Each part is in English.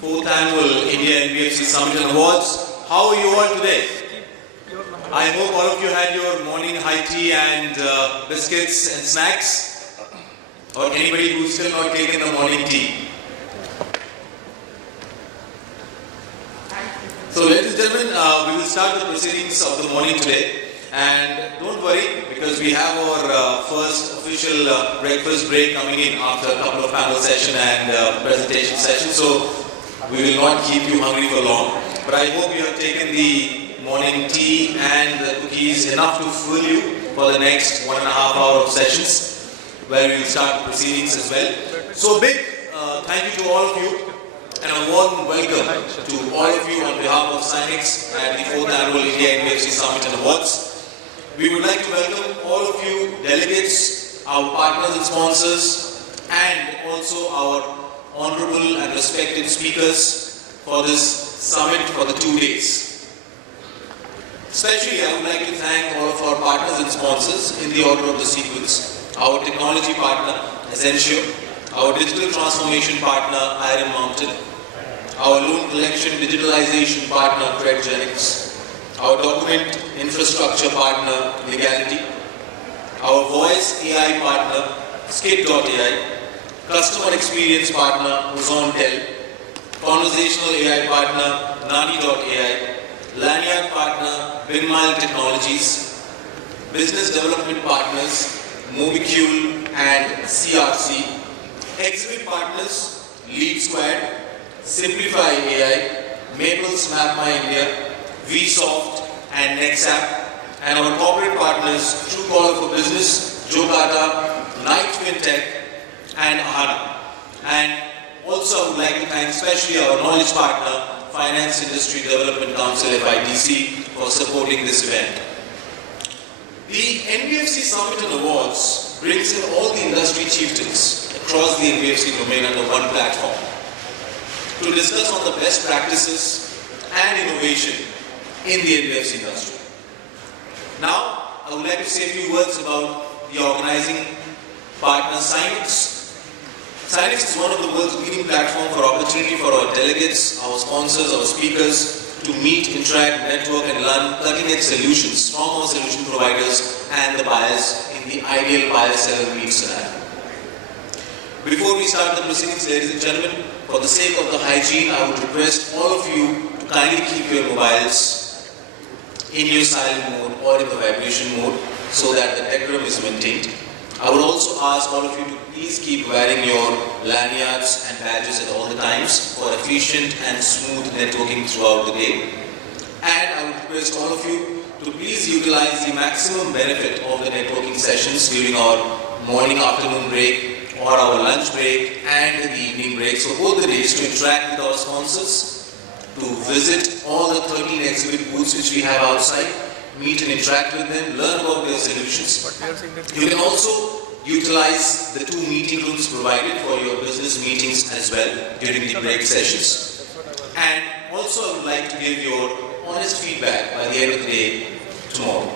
4th Annual India NBFC Summit and Awards. How are you all today? I hope all of you had your morning high tea and biscuits and snacks. Or anybody who's still not taken the morning tea. So ladies and gentlemen, we will start the proceedings of the morning today. And don't worry, because we have our first official breakfast break coming in after a couple of panel session and presentation sessions. So we will not keep you hungry for long. But I hope you have taken the morning tea and the cookies enough to fuel you for the next 1.5 hours of sessions, where we will start the proceedings as well. So a big thank you to all of you. And a warm welcome to all of you on behalf of Synnex at the 4th Annual India NBFC Summit and Awards. We would like to welcome all of you delegates, our partners and sponsors, and also our honorable and respected speakers for this summit for the 2 days. Especially, I would like to thank all of our partners and sponsors in the order of the sequence. Our technology partner, Essential, our digital transformation partner, Iron Mountain, our loan collection digitalization partner, Credgenics, our document infrastructure partner, Legality, our voice AI partner, Skip.ai, customer experience partner, Ozontel, conversational AI partner, Nani.ai, lanyard partner, Winmile Technologies, business development partners, Mobicule and CRC, exhibit partners, Lead Squad, Simplify AI, Maples Map India, Vsoft and Nexapp, and our corporate partners, Truecaller for Business, Jogata, Knight FinTech, and Ahana. And also I would like to thank especially our knowledge partner, Finance Industry Development Council, FIDC, for supporting this event. The NBFC Summit and Awards brings in all the industry chieftains across the NBFC domain under one platform to discuss on the best practices and innovation in the NBFC industry. Now, I would like to say a few words about the organizing partner, Synnex. Synnex is one of the world's leading platforms for opportunity for our delegates, our sponsors, our speakers to meet, interact, network and learn cutting-edge solutions from our solution providers and the buyers in the ideal buyer-seller meet scenario. Before we start the proceedings, ladies and gentlemen, for the sake of the hygiene, I would request all of you to kindly keep your mobiles in your silent mode or in the vibration mode so that the decorum is maintained. I would also ask all of you to please keep wearing your lanyards and badges at all the times for efficient and smooth networking throughout the day. And I would request all of you to please utilize the maximum benefit of the networking sessions during our morning afternoon break or our lunch break and the evening break. So both the days to interact with our sponsors, to visit all the 13 exhibit booths which we have outside, meet and interact with them, learn about their solutions. You can also utilize the 2 meeting rooms provided for your business meetings as well during the break sessions. And also I would like to give your honest feedback by the end of the day tomorrow.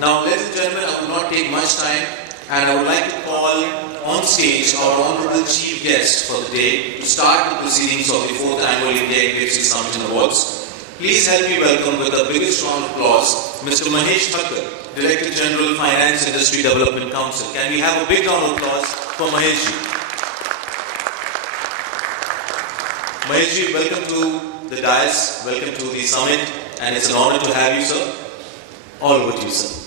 Now ladies and gentlemen, I will not take much time and I would like to call on stage our honorable chief guest for the day to start the proceedings of the 4th Annual India NBFC Summit and Awards. Please help me welcome with the biggest round of applause Mr. Mahesh Thakkar, Director General, Finance Industry Development Council. Can we have a big round of applause for Mahesh ji? Mahesh ji, welcome to the dais, welcome to the summit, and it's an honor to have you, sir. All over to you, sir.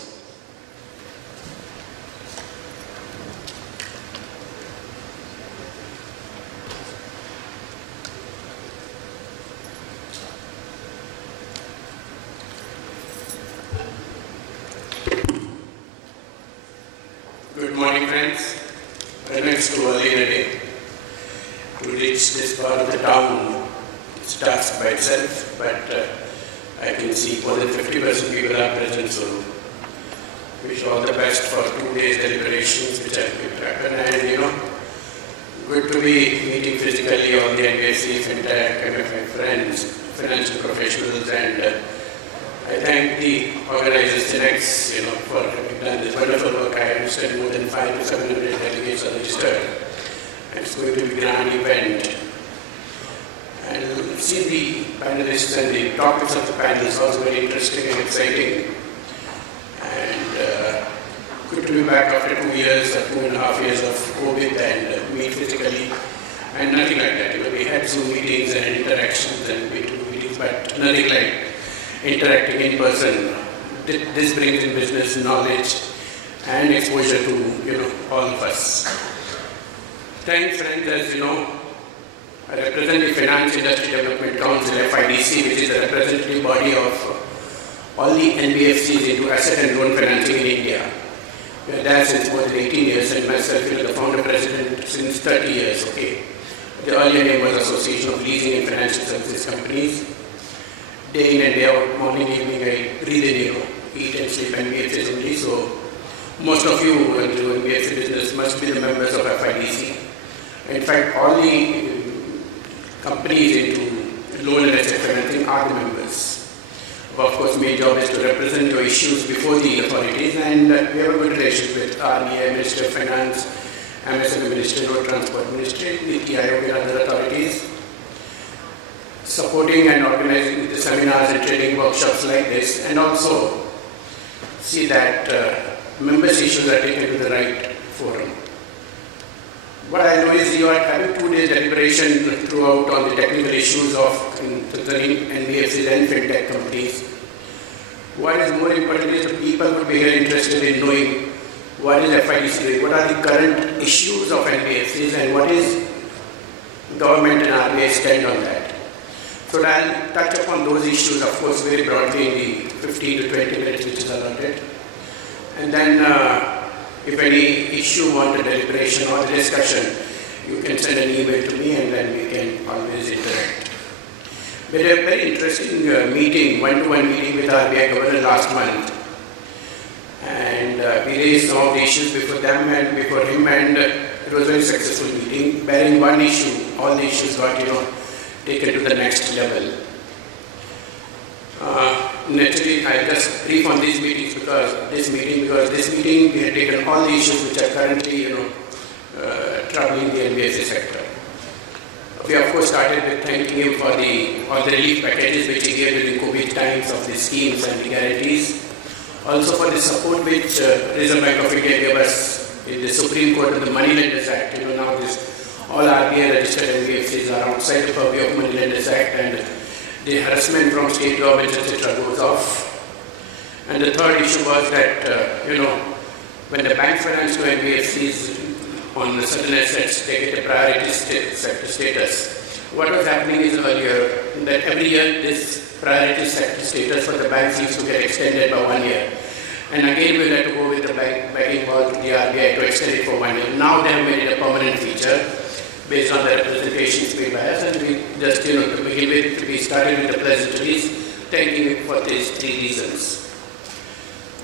Good morning, friends. I know it's too early in the day to reach this part of the town. It starts by itself, but I can see more than 50% people are present, so wish all the best for 2 days deliberations which are going to happen. And good to be meeting physically all the NBFC, FinTech, MFI friends, financial professionals, and I thank the organizers, Synnex, for having done this wonderful work. I understand more than 500 to 700 delegates are registered. It's going to be a grand event. seen the panelists and the topics of the panels, also very interesting and exciting. And good to be back after 2 years or 2.5 years of COVID and meet physically, and nothing like that. We had Zoom meetings and interactions and B2 meetings, but nothing like interacting in person. This brings in business knowledge and exposure to all of us. Thanks, friends. As you know, I represent the Finance Industry Development Council, FIDC, which is the representative body of all the NBFCs into asset and loan financing in India. We are there since more than 18 years, and myself, the founder president since 30 years. Okay. The earlier name was Association of Leasing and Financial Services Companies. Day in and day out, morning, evening, I breathe in, eat and sleep NBFCs only. So most of you who are into NBFC business must be the members of FIDC. In fact, all the companies into loan and asset financing are the members. Of course, my job is to represent your issues before the authorities, and we have a good relationship with RBI, Ministry of Finance, MSME Ministry, Road Transport Ministry, Niti Aayog and other authorities, supporting and organizing the seminars and training workshops like this, and also see that members' issues are taken to the right forum. What I know is you are having 2 days deliberation throughout on the technical issues of concerning NBFCs and fintech companies. What is more important is the people would be very interested in knowing what is FIDC doing, what are the current issues of NBFCs, and what is government and RBI stand on that. So I'll touch upon those issues, of course, very broadly in the 15 to 20 minutes which is allotted. And then if any issue want a deliberation or a discussion, you can send an email to me and then we can always interact. We had a very interesting meeting, one-to-one meeting with RBI Governor last month. And we raised some of the issues before them and before him, and it was a very successful meeting. Bearing one issue, all the issues got taken to the next level. Naturally, I just brief on these meetings because this meeting we had taken all the issues which are currently troubling the NBFC sector. We of course started with thanking him for all the relief packages which he gave during COVID times of the schemes and the guarantees. Also for the support which Reserve Bank of India gave us in the Supreme Court of the Money Lenders Act. Now all RBI registered NBFCs are outside the purview of Money Lenders Act, and the harassment from state governments, etc. goes off. And the third issue was that, when the banks finance to NBFCs on certain assets, they get a priority sector status. What was happening is earlier that every year this priority sector status for the banks used to get extended by 1 year. And again, we had to go with the banking ball to the RBI to extend it for 1 year. Now they have made it a permanent feature based on the representations made by us, and we just, to begin with, we started with the pleasantries, thanking him for these 3 reasons.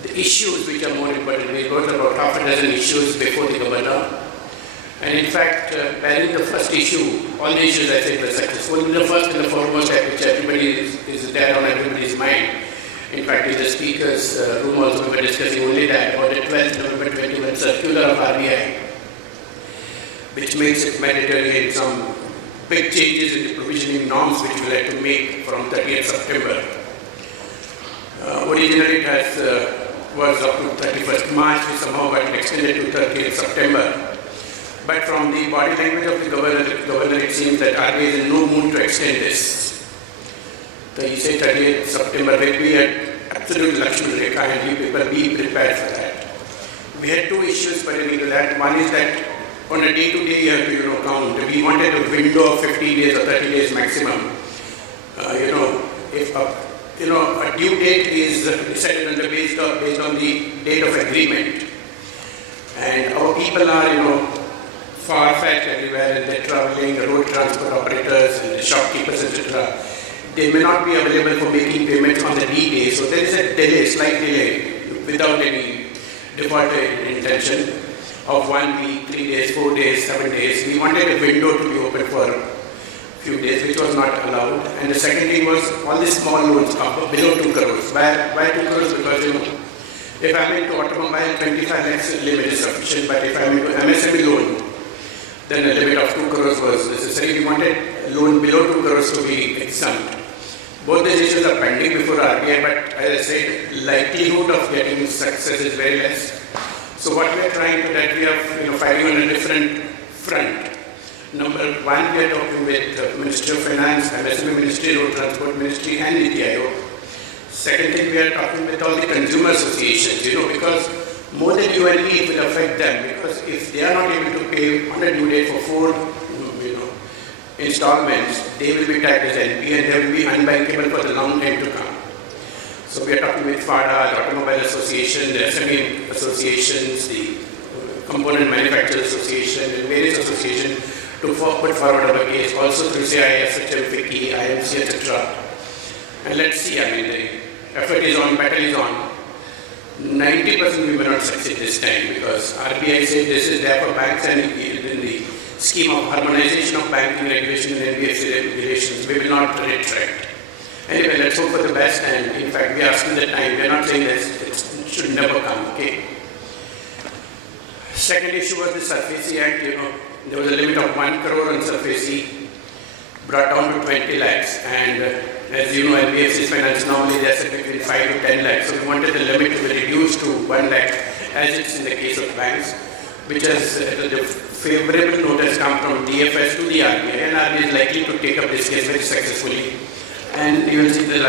The issues which are more important, we wrote about half a dozen issues before the governor, and in fact, bearing the first issue, all the issues I said were successful. The first and the foremost, which everybody is there on everybody's mind. In fact, in the speakers' room also we were discussing only that, about the 12th November 21 circular of RBI, which makes it mandatory in some big changes in the provisioning norms which we had to make from 30th September. Originally it was up to 31st March, we somehow got extended to 30th September. But from the body language of the governor, it seems that RBI is in no mood to extend this. So he said 30th September, will be at absolute Lakshman Rekha, and you people be prepared for that. We had 2 issues pertaining to that. One is that on a day-to-day, you have to count. We wanted a window of 15 days or 30 days maximum. If a due date is decided on based on the date of agreement, and our people are far-fetched everywhere, and they're traveling, the road transport operators and the shopkeepers, etc. They may not be available for making payments on the D-day, so there is a delay, slight delay, without any default intention of 1 week, 3 days, 4 days, 7 days. We wanted a window to be open for a few days, which was not allowed. And the second thing was all these small loans below 2 crores. Why 2 crores? Because if I'm into automobile, 25 lakhs limit is sufficient, but if I'm into MSME loan, Then a limit of 2 crores was necessary. We wanted loan below 2 crores to be exempt. Both these issues are pending before RBI, but as I said, likelihood of getting success is very less. So what we are trying to that we are fighting on a different front. Number one, we are talking with Ministry of Finance, MSME Ministry, Road Transport Ministry, and Niti Aayog. Second thing, we are talking with all the consumer associations, because more than you and me, it will affect them. Because if they are not able to pay on a due date for 4, installments, they will be tagged as NP and they will be unbankable for the long time to come. So we are talking with FADA, the Automobile Association, the SME associations, the Component Manufacturers Association, and various associations to put forward our case, also through CIS, FIDC, IMC, etc. And let's see, the effort is on, battle is on. 90% we may not succeed this time because RBI said this is there for banks and in the scheme of harmonization of banking regulation and NBFC regulations, we will not retract. Anyway, let's hope for the best, and in fact, we are asking the time. We are not saying this, it should never come, okay? Second issue was the SURFACE Act, there was a limit of 1 crore on SURFACE, brought down to 20 lakhs, and as you know, NBFC's finance normally they are set between 5 to 10 lakhs, so we wanted the limit to be reduced to 1 lakh, as it's in the case of banks, which has the favorable notice come from DFS to the RBI, and RBI is likely to take up this case very successfully. And you will see the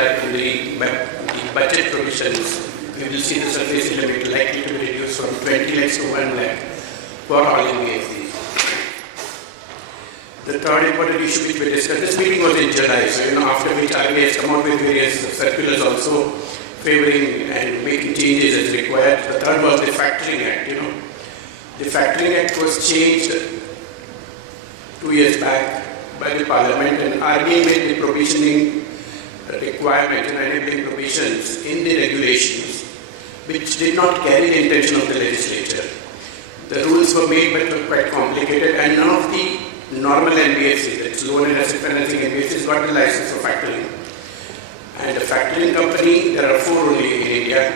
budget provisions, you will see the SURFACE limit likely to be reduced from 20 lakhs to 1 lakh for all NBFCs. The third important issue which we discussed, this meeting was in July, so after which RBI has come out with various circulars also favoring and making changes as required. The third was the Factoring Act, The Factoring Act was changed 2 years back by the Parliament, and RBI made the provisioning requirement and enabling provisions in the regulations which did not carry the intention of the legislature. The rules were made but were quite complicated, and none of the normal NBFCs, that's loan and asset financing NBFCs, got the license for factoring. And a factoring company, there are 4 only in India,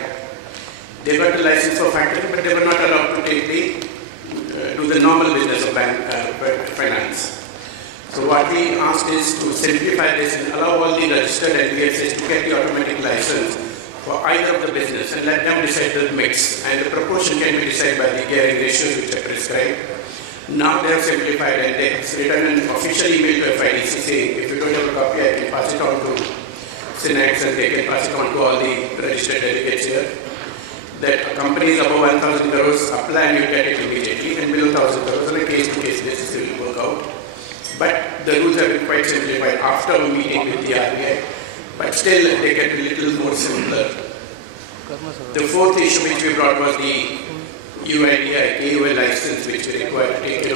they got the license for factoring, but they were not allowed to take do the normal business of bank finance. So what we asked is to simplify this and allow all the registered NBFCs to get the automatic license for either of the business and let them decide the mix. And the proportion can be decided by the gearing ratios which are prescribed. Now they have simplified and they have written an official email to FIDC saying, if you don't have a copy, I can pass it on to Synnex and they can pass it on to all the registered delegates here. That companies above 1,000 crores apply and you get it immediately, and below 1,000 crores on a case-to-case basis it will work out. But the rules have been quite simplified after a meeting with the RBI, but still they get a little more simpler. The fourth issue which we brought was the UIDI, AUL license which we require to take.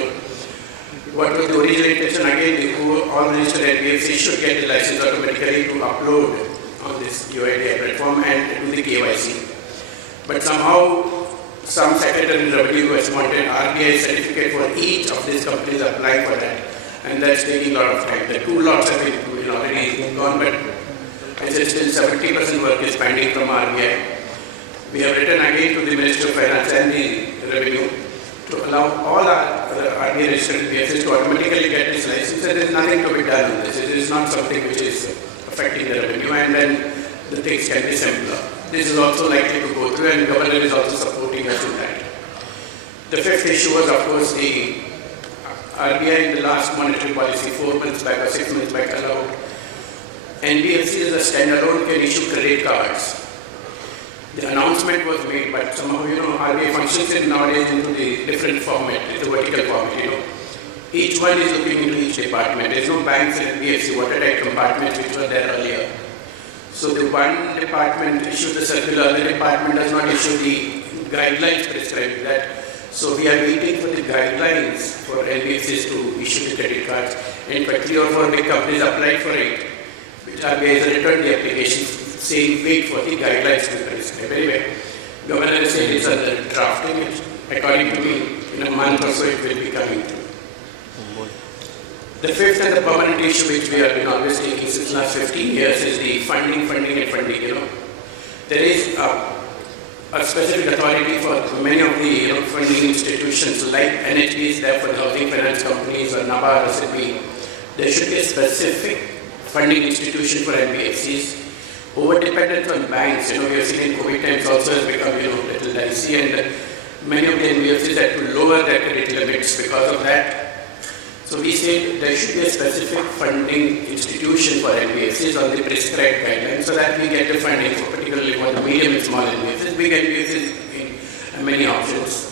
What was the original intention? Again, all registered NBFCs should get the license automatically to upload on this UIDI platform and do the KYC. But somehow, some secretary in revenue has wanted RBI certificate for each of these companies applying for that, and that's taking a lot of time. The 2 lots have been already gone, but I said still 70% work is pending from RBI. We have written again to the Ministry of Finance and the Revenue to allow all our RBI registered NBFCs to automatically get this license, and there is nothing to be done on this. It is not something which is affecting the revenue, and then the things can be simpler. This is also likely to go through, and the governor is also supporting us in that. The fifth issue was, of course, the RBI in the last monetary policy 4 months back or 6 months back allowed NBFC as a standalone can issue credit cards. The announcement was made, but somehow, RBI functions in nowadays into the different format, it's a vertical format, Each one is looking into each department. There is no banks and NBFC watertight compartments which were there earlier. So the one department issued the circular, the department does not issue the guidelines prescribing that. So we are waiting for the guidelines for NBFCs to issue the credit cards. In fact, 3 or 4 big companies applied for it, which RBI has returned the application saying wait for the guidelines to be prescribed. Anyway, Governor said it's under drafting. According to me, in a month or so it will be coming through. The fifth and the permanent issue which we have been always taking since the last 15 years is the funding. There is a specific authority for many of the funding institutions like NHB is there for the housing finance companies or NABARD or SIDBI. There should be a specific funding institution for NBFCs. Over-dependence on banks, we have seen in COVID times also has become, little dicey, and many of the NBFCs had to lower their credit limits because of that. So we said there should be a specific funding institution for NBFCs on the prescribed guidelines so that we get the funding for particularly for the medium and small NBFCs. Big NBFCs in many options.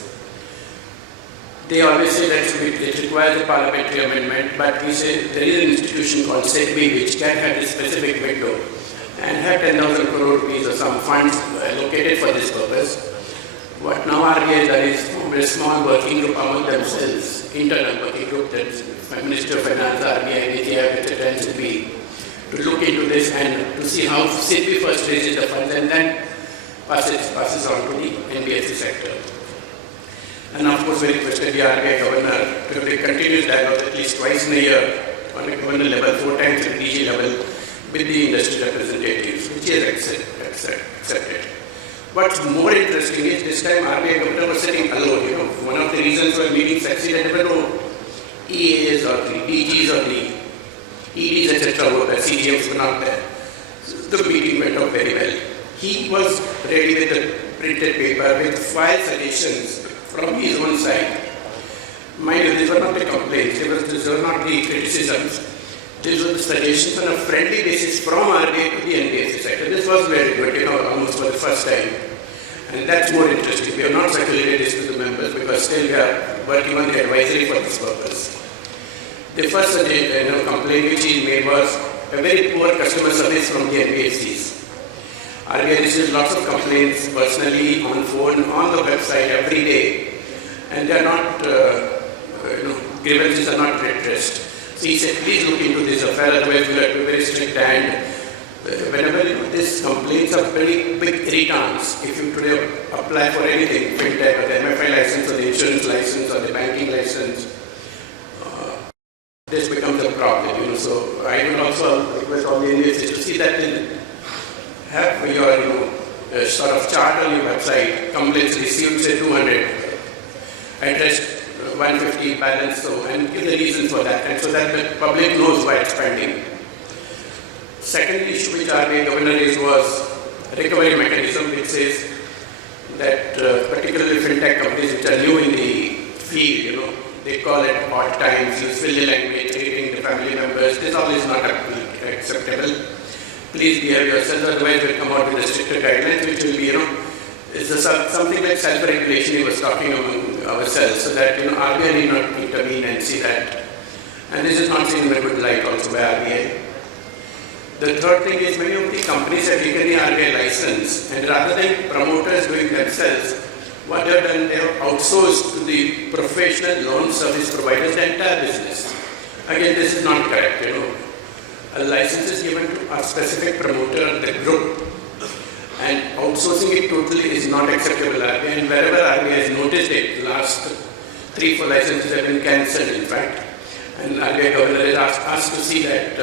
They always say that it requires a parliamentary amendment, but we say there is an institution called SIDBI which can have a specific window and have 10,000 crore rupees or some funds allocated for this purpose. What now RBI has done is formed a small working group among themselves, internal working group, that's Minister of Finance, RBI, NITI, etc., and SIDBI, to look into this and to see how SIDBI first raises the funds and then passes on to the NBFC sector. And of course, we requested the RBI Governor to have a continuous dialogue at least twice in a year on a governor level, 4 times at DG level with the industry representatives, which he has accepted. What's more interesting is this time RBI Governor was sitting alone. One of the reasons why meeting succeeded, there were no EAs or the DGs or the EDs, etc. The CGMs were not there. So the meeting went off very well. He was ready with a printed paper with 5 suggestions from his own side. Mind you, these were not the complaints, these were not the criticisms. These were the suggestions on a friendly basis from RBI to the NBFC sector. This was very good, almost for the first time. And that's more interesting. We have not circulated this to the members because still we are working on the advisory for this purpose. The first complaint which he made was a very poor customer service from the NBFCs. RBI receives lots of complaints personally, on phone, on the website every day, and they are not, grievances are not redressed. So he said, please look into this affair, otherwise we will have to be very strict, and whenever these complaints are very big returns, if you today apply for anything, fintech or the MFI license or the insurance license or the banking license, this becomes a problem, So I would also request all the NBFCs to see that in have your sort of chart on your website, complaints received say 200, addressed 150 balance, and give the reason for that, and so that the public knows why it's pending. Second issue which RBI Governor raised was recovery mechanism, which says that particularly fintech companies which are new in the field, they call it odd times, use filthy language, treating the family members. This all is not acceptable. Please behave yourselves, otherwise we'll come out with the stricter guidelines, which will be, it's something like self-regulation he was talking among ourselves, so that, RBI need not intervene and see that. And this is not seen in a good light also by RBI. The third thing is many of the companies have taken the RBI license, and rather than promoters doing themselves, what they have done, they have outsourced to the professional loan service providers the entire business. Again, this is not correct, A license is given to a specific promoter, the group, and outsourcing it totally is not acceptable. And wherever RBI has noticed it, the last 3-4 licenses have been cancelled, in fact. And RBI Governor has asked us to see that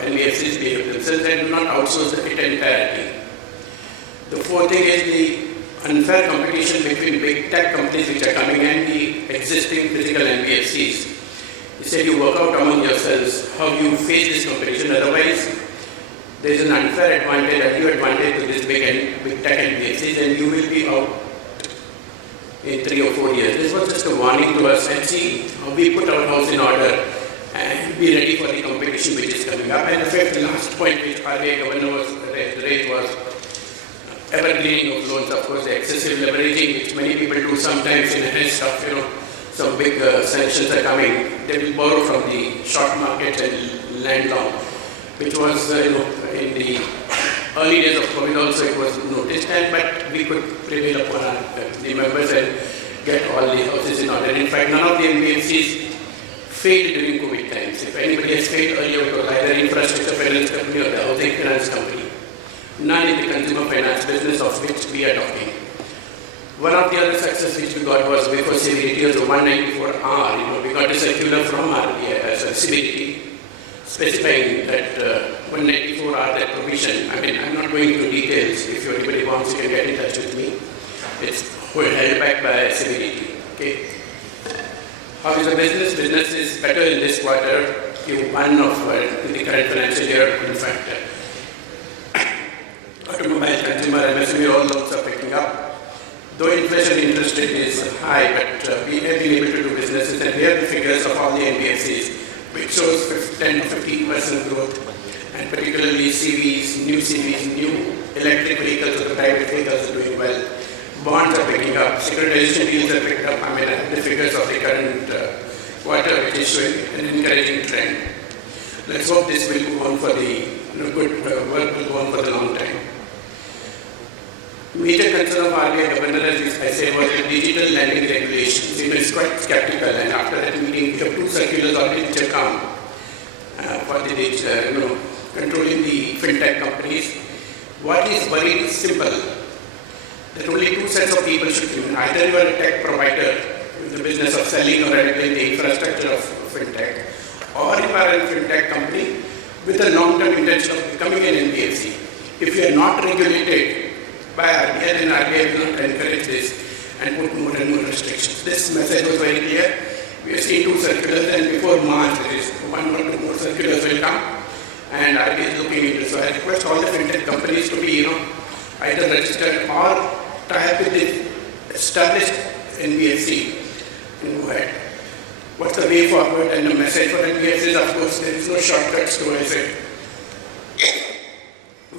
NBFCs behave themselves and do not outsource it entirely. The fourth thing is the unfair competition between big tech companies which are coming and the existing physical NBFCs. He said you work out among yourselves how you face this competition, otherwise there is an unfair advantage, undue advantage to this big tech NBFCs, and you will be out in 3 or 4 years. This was just a warning to us, and see how we put our house in order and be ready for the competition which is coming up. And the fifth, last point which RBI Governor was raised was evergreening of loans. Of course, the excessive leveraging which many people do sometimes in a haste of, some big sanctions are coming, they will borrow from the short market and land long, which was, in the early days of COVID also it was noticed, but we could prevail upon the members and get all the houses in order. In fact, none of the NBFCs failed during COVID times. If anybody has failed earlier, it was either infrastructure finance company or the housing finance company. None in the consumer finance business of which we are talking. One of the other success which we got was before CBDT was the 194R. We got a circular from RBI as a CBDT specifying that 194 are their provision. I mean, I'm not going into details. If anybody wants, you can get in touch with me. It's held back by severity. Okay. How is the business? Business is better in this quarter. Q1 of the current financial year. In fact, automobile, consumer, MSME, all those are picking up. Though inflation interest rate is high, but we have been able to do businesses, and we have the figures of all the NBFCs, which shows 10 to 15% growth, and particularly CVs, new electric vehicles or the private vehicles are doing well. Bonds are picking up, securitization deals are picked up. I mean, I have the figures of the current quarter, which is showing an encouraging trend. Let's hope this will go on for the good work will go on for the long time. Major concern of RBI Governor, as I say, was the digital lending regulations. It's quite skeptical, and after that meeting, we have 2 circulars already which have come for the controlling the fintech companies. What is very simple, that only 2 sets of people should do. Either you are a tech provider in the business of selling or handling the infrastructure of fintech, or you are a fintech company with a long-term intention of becoming an NBFC. If you are not regulated by RBI, then RBI will not encourage this and put more and more restrictions. This message was very clear. We have seen 2 circulars, and before March, there is 1 or 2 more circulars will come, and RBI is looking into. So I request all the fintech companies to be, either registered or tie up with the established NBFC and go ahead. What's the way forward? And the message for NBFCs, of course, there is no shortcuts to it.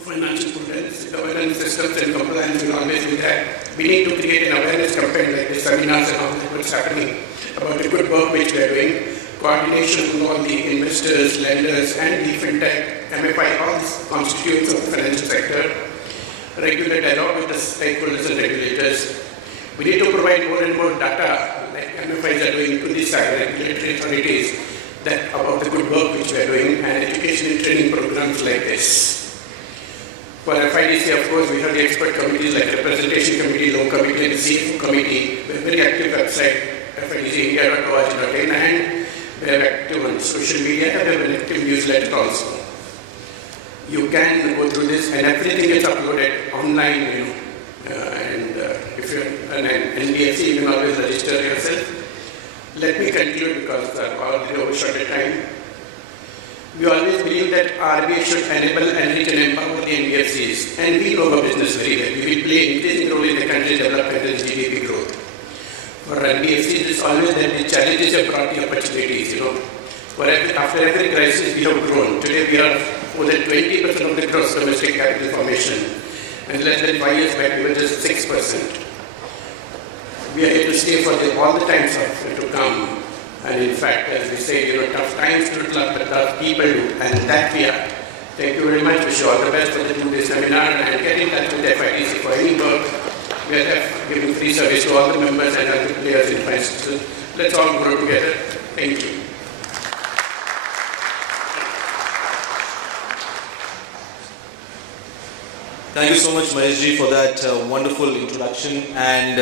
Financial prudence, governance systems and compliance will always be there. We need to create an awareness campaign like this, seminars and all that what's happening about the good work which we are doing. Coordination with all the investors, lenders and the fintech, MFI, all these constituents of the financial sector. Regular dialogue with the stakeholders and regulators. We need to provide more and more data, like MFIs are doing to these regulatory authorities, that about the good work which we are doing, and education and training programs like this. For FIDC, of course, we have the expert committees like Representation Committee, Law Committee, and the CFO Committee. We have a very active website, FIDCindia.org.in, and we are active on social media, and we have an active newsletter also. You can go through this, and everything is uploaded online, and if you're an NBFC, you can always register yourself. Let me conclude because I've already overshot the time. We always believe that RBI should enable, enrich and empower the NBFCs, and we know our business very well. We will play an increasing role in the country's development and GDP growth. For NBFCs, it's always that the challenges have brought the opportunities, After every crisis, we have grown. Today, we are more than 20% of the gross domestic capital formation, and less than 5 years back, we were just 6%. We are here to stay for all the times to come. And in fact, as we say, tough times do not but tough people do, and that we are. Thank you very much. Wish you all the best for the 2-day seminar, and get in touch with the FIDC for any work. We are giving free service to all the members and other players in finance. Let's all grow together. Thank you. Thank you so much, Maheshji, for that wonderful introduction and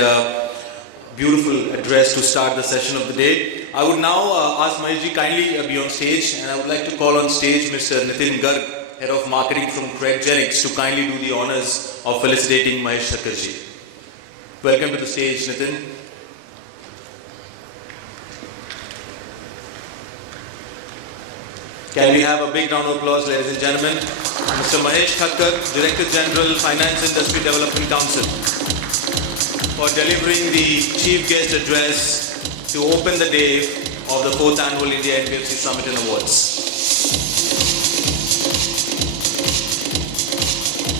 beautiful address to start the session of the day. I would now ask Maheshji kindly be on stage, and I would like to call on stage Mr. Nitin Garg, Head of Marketing from Credgenics, to kindly do the honors of felicitating Mahesh Thakkar ji. Welcome to the stage, Nitin. Can we have a big round of applause, ladies and gentlemen? Mr. Mahesh Thakkar, Director General, Finance Industry Development Council, for delivering the chief guest address to open the day of the 4th Annual India NBFC Summit and Awards.